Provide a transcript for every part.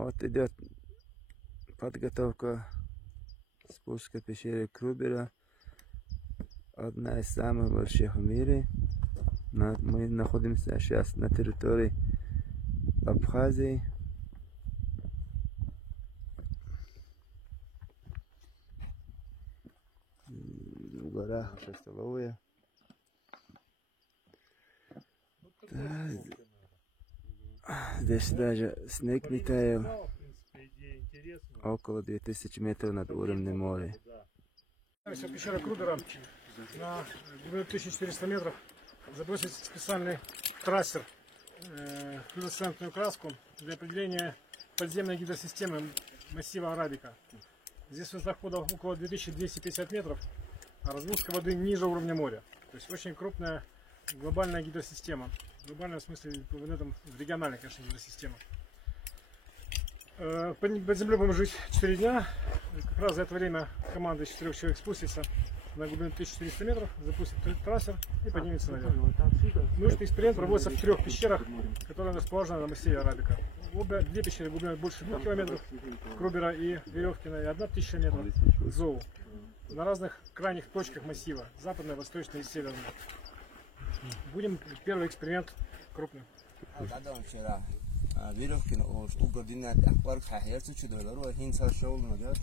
Вот идет подготовка спуска пещеры Крубера. Одна из самых больших в мире. Мы находимся сейчас на территории Абхазии. В горах Шестоловые. Здесь даже снег не таял. Около 2000 метров над уровнем моря. Пещера Крубера на глубину 1400 метров. Забросить специальный трассер, флуоресцентную краску для определения подземной гидросистемы массива Арабика. Здесь высота входа около 2250 метров, а разгрузка воды ниже уровня моря. То есть очень крупная глобальная гидросистема. Глобальная в смысле в региональной, конечно, гидросистема. Под землей будем жить 4 дня. Как раз за это время команда из 4 человек спустится на глубину 1400 метров, запустит трассер и поднимется наверх. Научный эксперимент проводится в 3 пещерах, которые расположены на массиве Арабика. Две пещеры глубиной больше 2 километров, Крубера и Веревкина, и 1000 метров Зоу. На разных крайних точках массива, западной, восточной и северной. Будем первый эксперимент крупный. Веревкина угодинат акбар хахерцу чудолару хинсар шоул нагар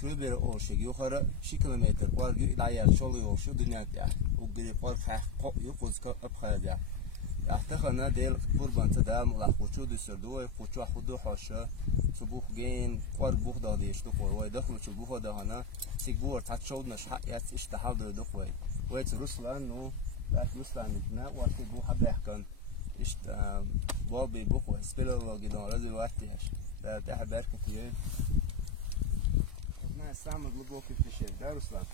Крубер ошиг юхара 6 км варгу даяр шоул ошу дунят я угди пар хах ко юхузка абхаja احتخنا دل قربان تدام لحوچو دسردو خوچو خودو حاشا صبح گین قار بوخ دادیش تو خوای داخل چو بوخ دهانا سیگبور تات شود نش حیات اشتحال دو خوای وایت روسلان نو بعد روسلان نه وقتی بو حبه کن اشت بابي بوخ سبيلولوجي دون لازم وقتيش ده حبار كتير ما самый глубокий пещера, да, Руслан?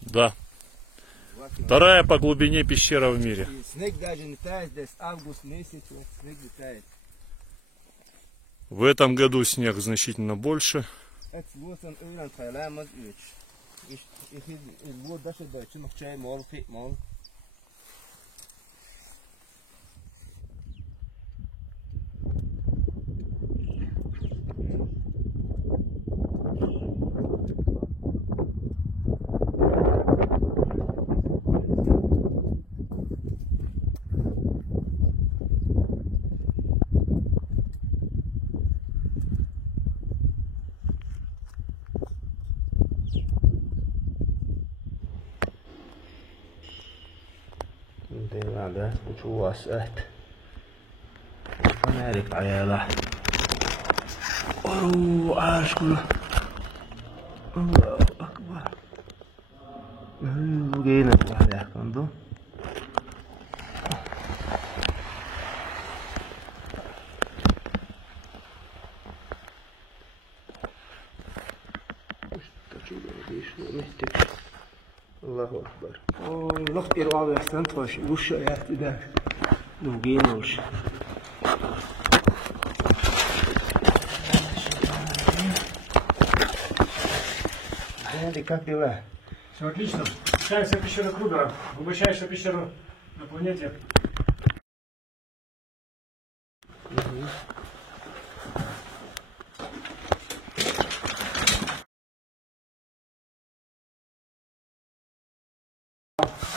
Да. Вторая по глубине пещера в мире. Снег даже не тает, здесь август месяц, снег не тает. В этом году снег значительно больше. Это вот он иран тайлам их вот даже дальше noch чай мол пить мол. هذا وشو واسعت هنالك عياله عاش كله الله أكبر بقينا واحد يحكم الله أكبر لقط إرعاب أحسنت خوش وش يحتي ده نوجين وش هذه как дела? Все отлично. Спускаемся в пещеру Крубера, глубочайшую пещеру на планете.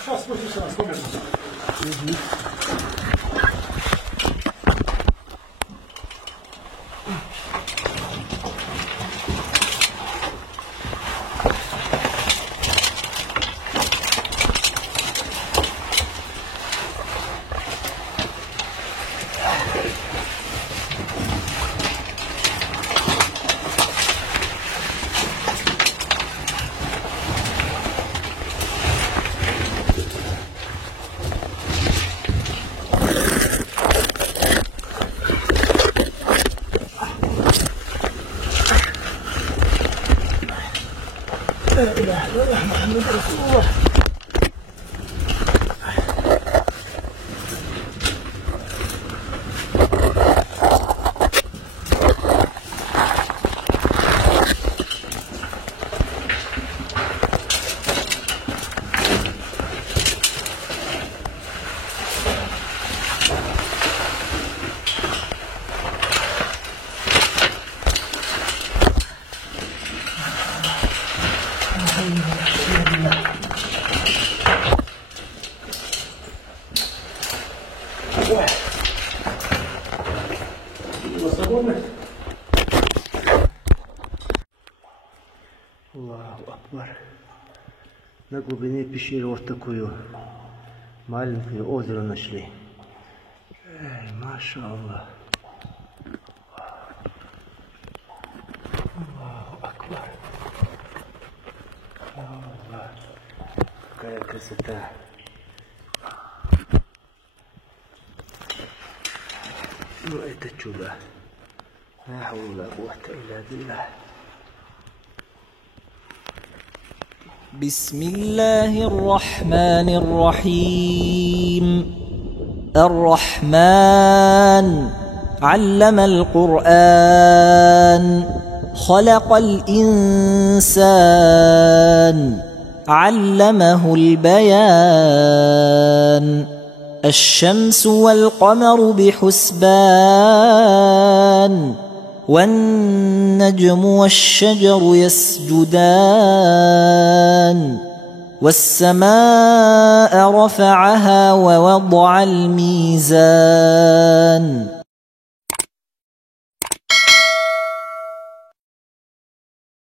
Сейчас спустимся на 100 метров. لا إله إلا الله محمد رسول الله. Allahu akbar. Na glubini pišir orta koju malim koju ozero našli. Maša Allah. Allahu akbar. Allah. Какая красота. Ну это чудо. لا حول ولا قوة إلا بالله. بسم الله الرحمن الرحيم. الرحمن علم القرآن خلق الإنسان علمه البيان. الشمس والقمر بحسبان والنجم والشجر يسجدان. والسماء رفعها ووضع الميزان